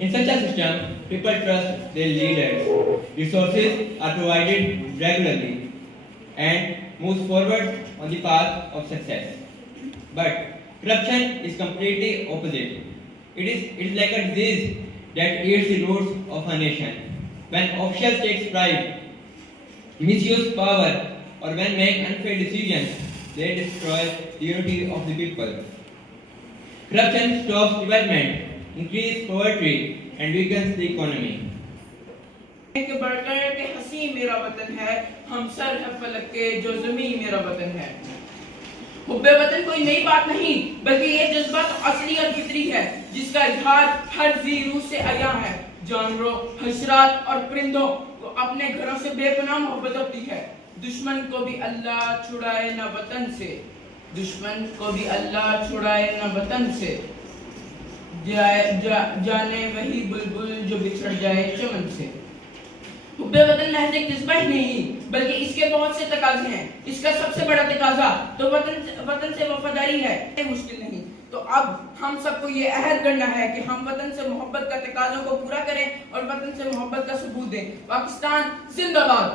In such a system, people trust their leaders. Resources are provided regularly and moves forward on the path of success. But corruption is completely opposite. It is like a disease that eats the roots of a nation. When officials take pride, misuse power, or when make unfair decisions, they destroy the unity of the people. Corruption stops development, increases poverty, and weakens the economy. के बढ़कर के हसी मेरा वतन है, हम sir है फलक के जो ज़मीन मेरा वतन है। हुब्बे वतन कोई नई बात नहीं, बल्कि ये जज्बा तो असली और फितरी है, जिसका इजहार हर जी रूह से आया है। जानवरों, हशरात और परिंदों को अपने घरों से बेपनाह मोहब्बत होती है। दुश्मन को भी अल्लाह छुड़ाए न वतन से, दुश्मन को भी अल्लाह छुड़ाए न वतन से। जाने वही बुलबुल जो बिछड़ जाए चमन से। हुब्बे वतन महज एक जज्बा ही नहीं, बल्कि इसके बहुत से तकाजे हैं। इसका सबसे बड़ा तकाजा तो वतन से वफादारी है। मुश्किल नहीं, तो अब हम सबको ये अहद करना है कि हम वतन से मोहब्बत का तकाजों को पूरा करें और वतन से मोहब्बत का सबूत दें। पाकिस्तान जिंदाबाद।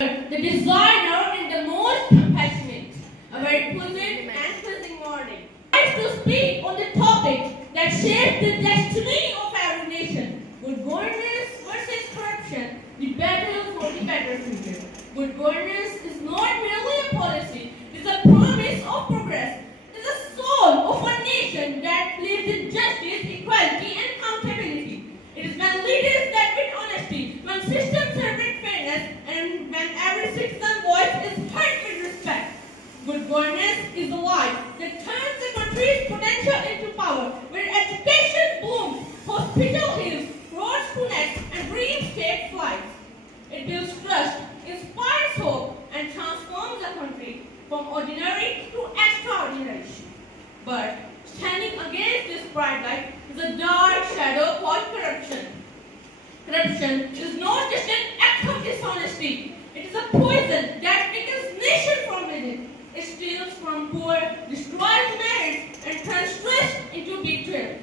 The designer and the most compassionate, a very pleasant and pleasing morning. I like to speak on the topic that shapes the destiny of our nation. Good governance versus corruption, the battle for the better future. Good governance is not merely a policy, it is a promise of progress. It is the soul of a nation that believes in justice, equality and accountability. It is when leaders lead with honesty, when systems serve with fairness, and when every citizen's voice is heard with respect. Good governance is the light that turns the country's potential into power, where education blooms, hospital heals, roads connect, and dreams take flight. It builds trust, inspires hope, and transforms the country from ordinary to extraordinary. But standing against this bright light is a dark shadow called corruption. Corruption is not just an act of dishonesty. It is a poison that weakens nation from within. It steals from poor, destroys marriage, and turns stress into betrayal.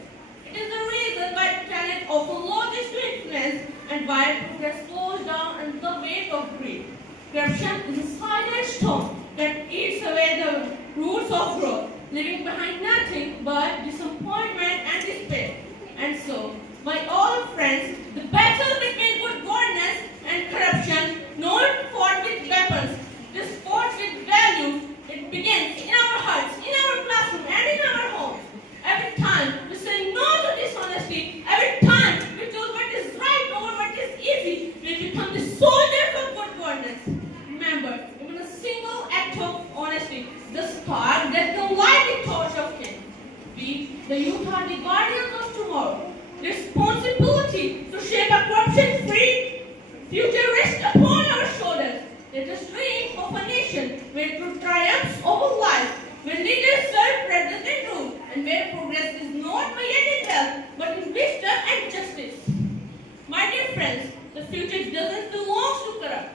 It is the reason why talent often loses to influence and why progress slows down under the weight of greed. Corruption is a silent storm that eats away the roots of growth, leaving behind nothing but disappointment and despair. And so, my all friends, the battle between good governance and corruption, not fought with weapons, it is fought with values. It begins in our hearts, in our classroom, and in our homes. Every time we say no to dishonesty, every time we choose what is right over what is easy, we become the soldiers of good governance. Remember, even a single act of honesty, the spark that can light the torch of change. We, the youth, are the guardians of tomorrow. The responsibility to shape a corruption-free future rests upon our shoulders. Let us dream of a nation where truth triumphs over life, where leaders serve rather than rule, and where progress is not measured in wealth, but in wisdom and justice. My dear friends, the future doesn't belong to corrupt.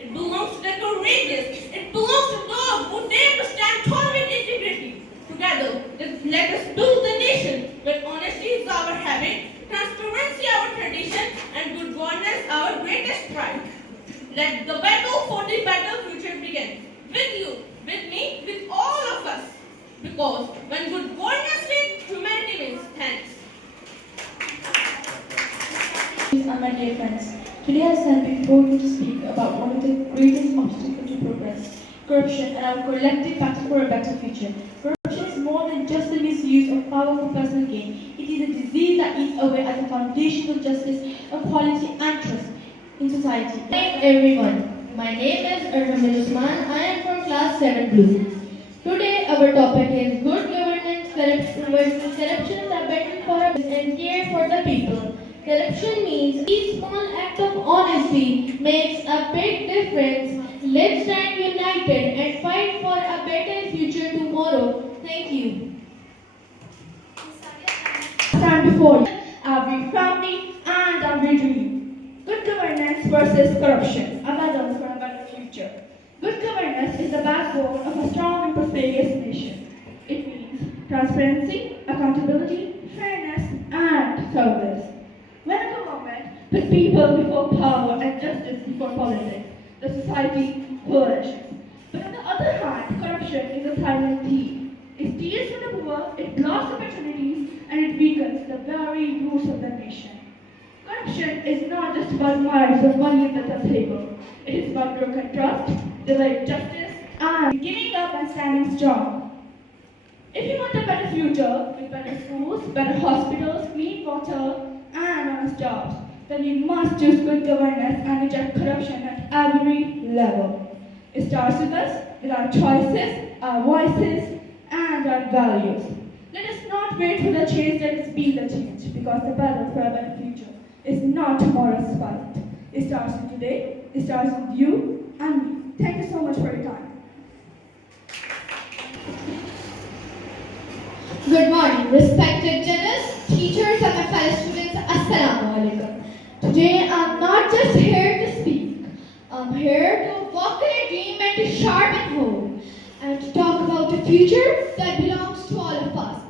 It belongs to the courageous. It belongs to those who dare to stand tall with integrity. Together, let us build the nation where honesty is our habit, transparency our tradition, and good governance our greatest pride. Let the battle for the better future begin. With you, with me, with all of us. Because when good governance wins, humanity wins. Thanks. And my dear friends, today I stand before you to speak about one of the greatest obstacles to progress, corruption and our collective battle for a better future. Corruption is more than just the misuse of power for personal gain. It is a disease that eats away at the foundation of justice, equality and trust in society. Hi everyone, my name is Arhamil Usman. I am from class 7 Blue. Today our topic is good governance, corruption versus corruption is a battle for a and care for the people. Corruption means each small act of honesty makes a big difference. Let's stand united and fight for a better future tomorrow. Thank you. Stand before you, every family and every dream. Good governance versus corruption, a battle for a better future. Good governance is the backbone of a strong and prosperous nation. It means transparency, accountability, fairness, people before power and justice before politics, the society flourishes. But on the other hand, corruption is a silent thief. It steals from the poor, it blocks opportunities, and it weakens the very roots of the nation. Corruption is not just about bribes or money at the table. It is about broken trust, delayed justice, and giving up and standing strong. If you want a better future, with better schools, better hospitals, clean water, and honest jobs, then we must choose good governance and reject corruption at every level. It starts with us, with our choices, our voices, and our values. Let us not wait for the change, let us be the change, because the battle for a better future is not tomorrow's fight. It starts with today, it starts with you and me. Thank you so much for your time. Good morning, respected judges, teachers, and my fellow students. Assalamu alaikum. Today, I'm not just here to speak. I'm here to walk in a dream and to sharpen hope, and to talk about a future that belongs to all of us.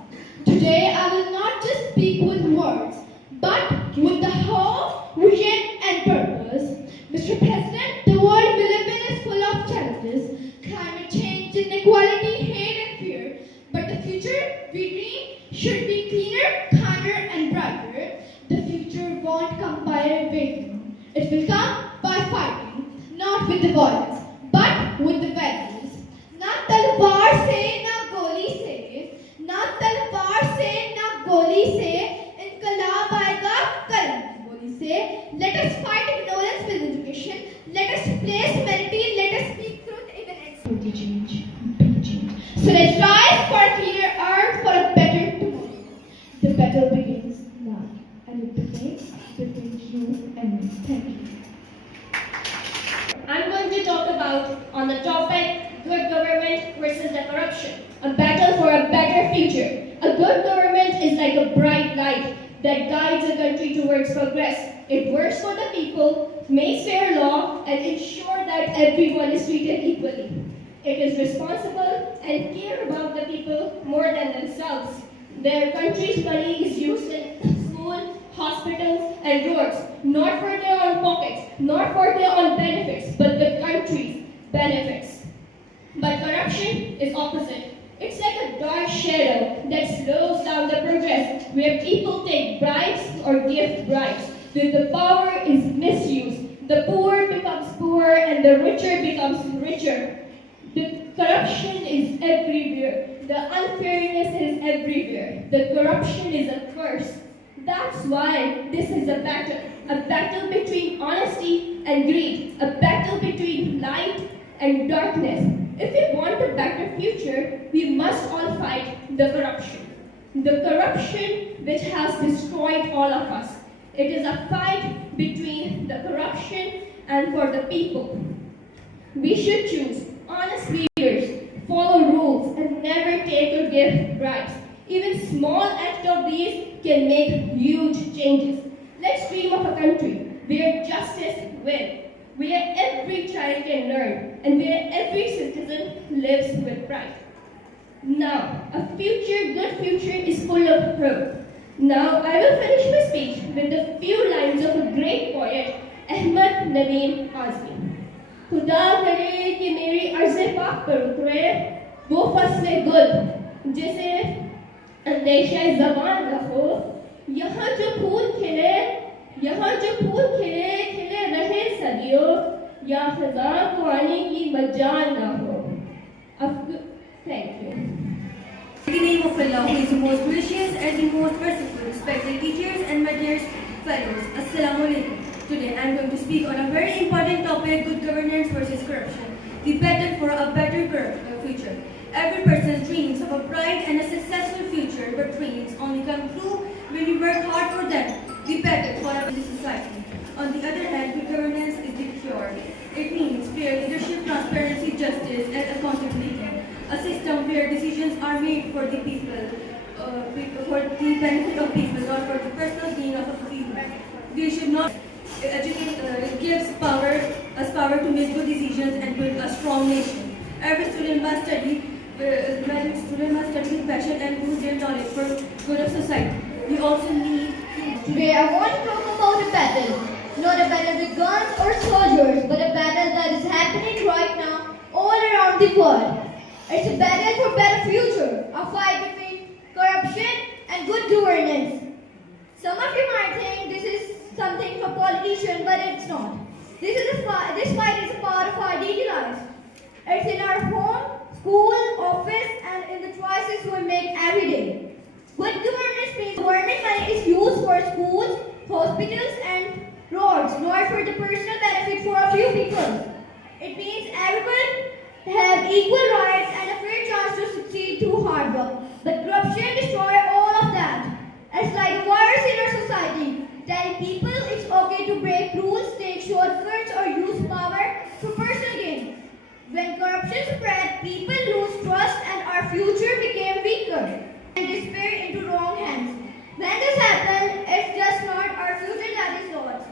Today, I will not just speak with words, but with the hope, vision, and purpose. Mr. President, the world we live in is full of challenges: climate change, inequality, hate, and fear. But the future we dream should be cleaner, kinder, and brighter. The future won't come by waiting. It will come by fighting, not with the violence, but with the values. Na talwar se, na goli se, na talwar se, na goli se, inqilab aayega kalam ki goli se. Let us fight ignorance with education. Let us place humanity. Let us speak truth even in beauty change. So let's rise for a cleaner earth, for a better tomorrow. The battle begins now, and it begins between you and me. Thank you. I'm going to talk about on the topic good government versus the corruption. A battle for a better future. A good government is like a bright light that guides a country towards progress. It works for the people, makes fair law, and ensures that everyone is treated equally. It is responsible and care about the people more than themselves. Their country's money is used in school, hospitals, and roads, not for their own pockets, not for their own benefits, but the country's benefits. But corruption is opposite. It's like a dark shadow that slows down the progress, where people take bribes or give bribes. Where the power is misused, the poor becomes poorer and the richer becomes richer. The corruption is everywhere. The unfairness is everywhere. The corruption is a curse. That's why this is a battle between honesty and greed, a battle between light and darkness. If we want a better future, we must all fight the corruption. The corruption which has destroyed all of us. It is a fight between the corruption and for the people. We should choose honest leaders, follow rules, and never take or give bribes. Even small acts of these can make huge changes. Let's dream of a country where justice wins, where every child can learn, and where every citizen lives with pride. Now, a good future is full of hope. Now, I will finish my speech with a few lines of a great poet, Ahmad Nadeem Azmi. खुदा करे कि मेरी अर्ज़े पाक पर उतरे वो फसले गुल जिसे अंदेशा ज़बान न हो यहाँ जो फूल खिले खिले रहे सदियों या ख़ज़ां को आने की मजाल न हो Thank you. In the name of Allah, who is the most gracious and the most merciful, respected teachers and my dear fellows, Assalamu alaikum. Today I am going to speak on a very important topic, good governance versus corruption. The battle for a better future. Every person's dreams of a bright and a successful future, but dreams only come true when you work hard for them. The battle for a better society. On the other hand, good governance is the cure. It means fair leadership, transparency, justice, and accountability. A system where decisions are made for the people, for the benefit of people, not for the personal gain of a few. We should not it gives us power to make good decisions and build a strong nation. Every student must study with passion and use their knowledge for good of society. We also need Today I want to talk about a battle Not a battle with guns or soldiers, but a battle that is happening right now all around the world. It's a battle for better future, a fight between corruption and good governance. Some of you might think this is something for politicians, but it's not. This fight is a part of our daily lives. It's in our home, school, office, and in the choices we make every day. Good governance means government money is used for schools, hospitals, and roads, not for the personal benefit for a few people. It means everyone have equal rights and a fair chance to succeed through hard work. But corruption destroys all of that. It's like a virus in our society, telling people it's okay to break rules, take shortcuts, or use power for personal gain. When corruption spread, people lose trust and our future became weaker and despair into wrong hands. When this happens, it's just not our future that is lost.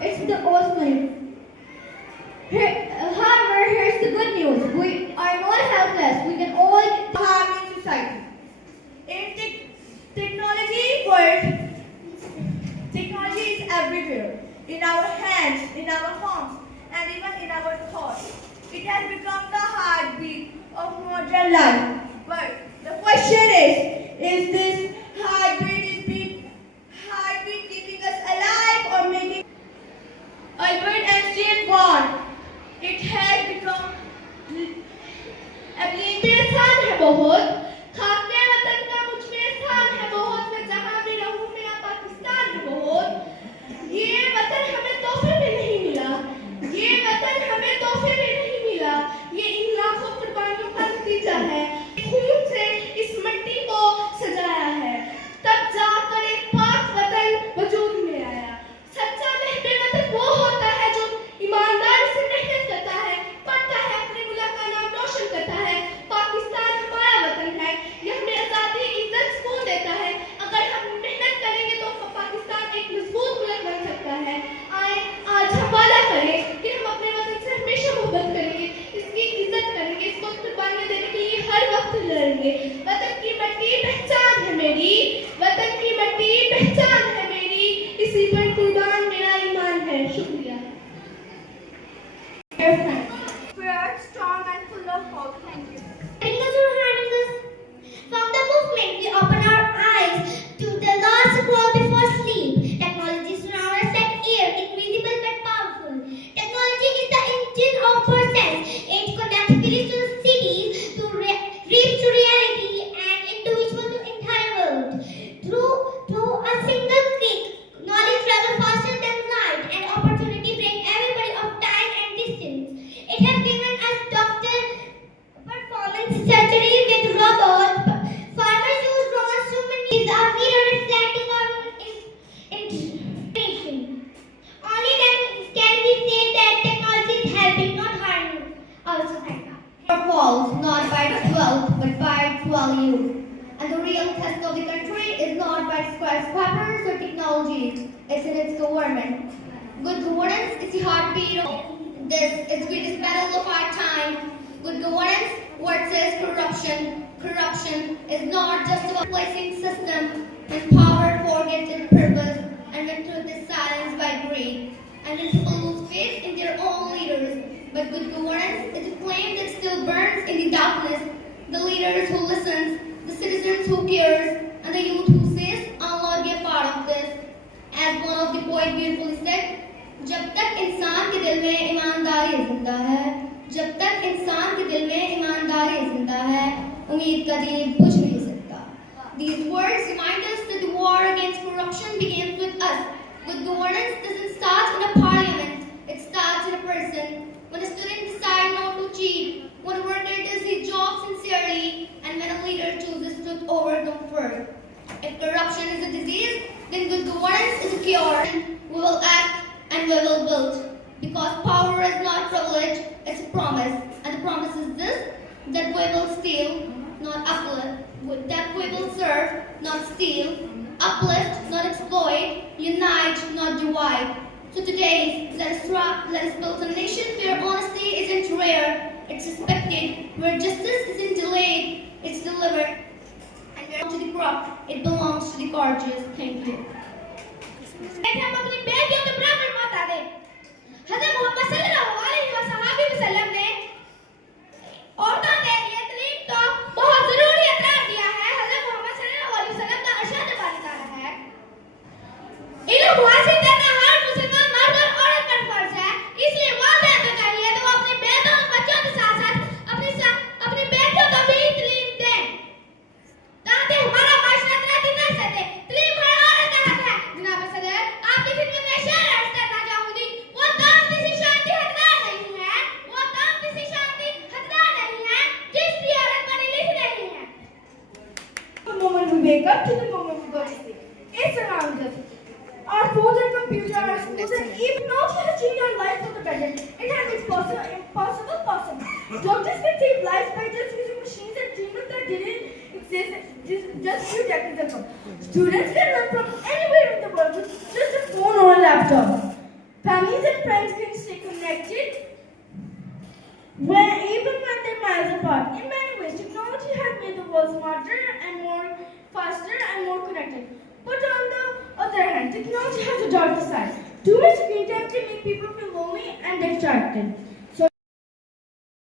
It's the ultimate. However, here's the good news. We are not helpless. We can all harm in society. In technology world, technology is everywhere. In our hands, in our homes, and even in our thoughts. It has become the heartbeat of modern life. But the question is this heartbeat keeping us alive or making Albert Einstein warned, it has become एहसान है बहुत, खाके वतन का मुझ में एहसान है बहुत, मैं जहाँ भी रहूँ मेरा पाकिस्तान है बहुत। ये वतन हमें तोहफे में नहीं मिला, ये वतन हमें तोहफे में नहीं मिला, ये इन लाखों कुर्बानियों का नतीजा है। खून से इस मिट्टी को सजाया है, तब जाकर एक पाक वतन वजूद में आया। सच्चा महबे वतन वो होता है जो ईमानदारी से मेहनत करता है, पढ़ता है, अपने मुल्क का नाम रोशन करता है। पाकिस्तान हमारा वतन है, यह हमें आज़ादी, इज्जत, सुकून देता है। अगर हम मेहनत करेंगे तो पाकिस्तान एक मजबूत मुल्क बन सकता है। आए आज हम वादा करें कि हम अपने वतन से हमेशा मोहब्बत करेंगे, इसकी इज्जत करेंगे, इसको कुर्बानियां देने के लिए हर वक्त लड़ेंगे। वतन की मिट्टी पहचान है मेरी, वतन की मिट्टी पहचान है मेरी, इसी पर कुर्बान मेरा ईमान है। शुक्रिया। We are strong and full of hope. Thank you. From the movement, we open our eyes to the last crawl before sleep. Technology surrounds us like air, invisible but powerful. Technology is the engine of process. It connects cities to cities, to dreams to reality, and individual to entire world. Through a single click, knowledge travels faster than light, and opportunity breaks everybody of time and distance. It has given us doctor performance surgery with robots. Farmers use drones to manage our mirror reflecting our information. Only then can we say that technology is helping, not harming our society. Our falls not by its wealth, but by its value. And the real test of the country is not by skyscrapers or technology, it's in its government. Good governance is the heartbeat of this is the greatest battle of our time. Good governance versus corruption. Corruption is not just about placing system when power forgets its purpose and when truth is silenced by greed. And when people lose faith in their own leaders. But good governance is a flame that still burns in the darkness. The leaders who listen, the citizens who cares, and the youth who says, I'll not be a part of this. As one of the poet beautifully said, जब तक इंसान के दिल में ईमानदारी जिंदा है, जब तक इंसान के दिल में ईमानदारी जिंदा है, उम्मीद का दीन बुझ नहीं सकता. These words remind us that the war against corruption begins with us. Good governance doesn't start in a parliament, it starts in a person. When a student decides not to cheat, when a worker does his job sincerely, and when a leader chooses truth over comfort. If corruption is a disease, then good governance is a cure. We will act and we will build. Because power is not privilege, it's a promise. And the promise is this, that we will steal, not uplift. That we will serve, not steal. Uplift, not exploit. Unite, not divide. So today, let us build a nation where honesty isn't rare, it's respected. Where justice isn't delayed, it's delivered. And where to the crop, it belongs to the gorgeous. Thank you. हम अपनी बेटियों के बराबर दें। हज़रत मोहम्मद सल्लल्लाहु अलैहि वसल्लम ने औरतों के लिए तलीम तो बहुत जरूरी करार दिया है। हज़रत मोहम्मद सल्लल्लाहु अलैहि वसल्लम का इरशाद वारिदार है, इल्म हासिल करना हर मुसलमान मर्द और औरत पर फर्ज है। इसलिए वालिदैन को चाहिए तो वो अपने बेटों और बच्चों के साथ साथ अपनी बेटियों को भी तलीम दें ताकि हमारा माशरा तरक्की कर सके। तलीम हर औरत का हक है। जनाब सदर, आपकी खिदमत में शेर अर्ज करना चाहूंगी, वो दाम किसी शांति हकदार नहीं है, वो दाम किसी शांति हकदार नहीं है जिसकी औरत पढ़ी लिखी नहीं है। The moment we wake up to the moment we go to sleep, it's around us. Our phones and computers, our schools, and even technology has changed our lives for the better. It has made impossible possible. Doctors can save lives by just using machines and treatments that didn't exist just few decades ago. Students can learn from anywhere in the world with just a phone or a laptop. Families and friends can stay connected even when they're miles apart. In many ways, technology has made the world smarter and faster and more connected. But on the other hand, technology has a darker side. Too much screen time can make people feel lonely and distracted.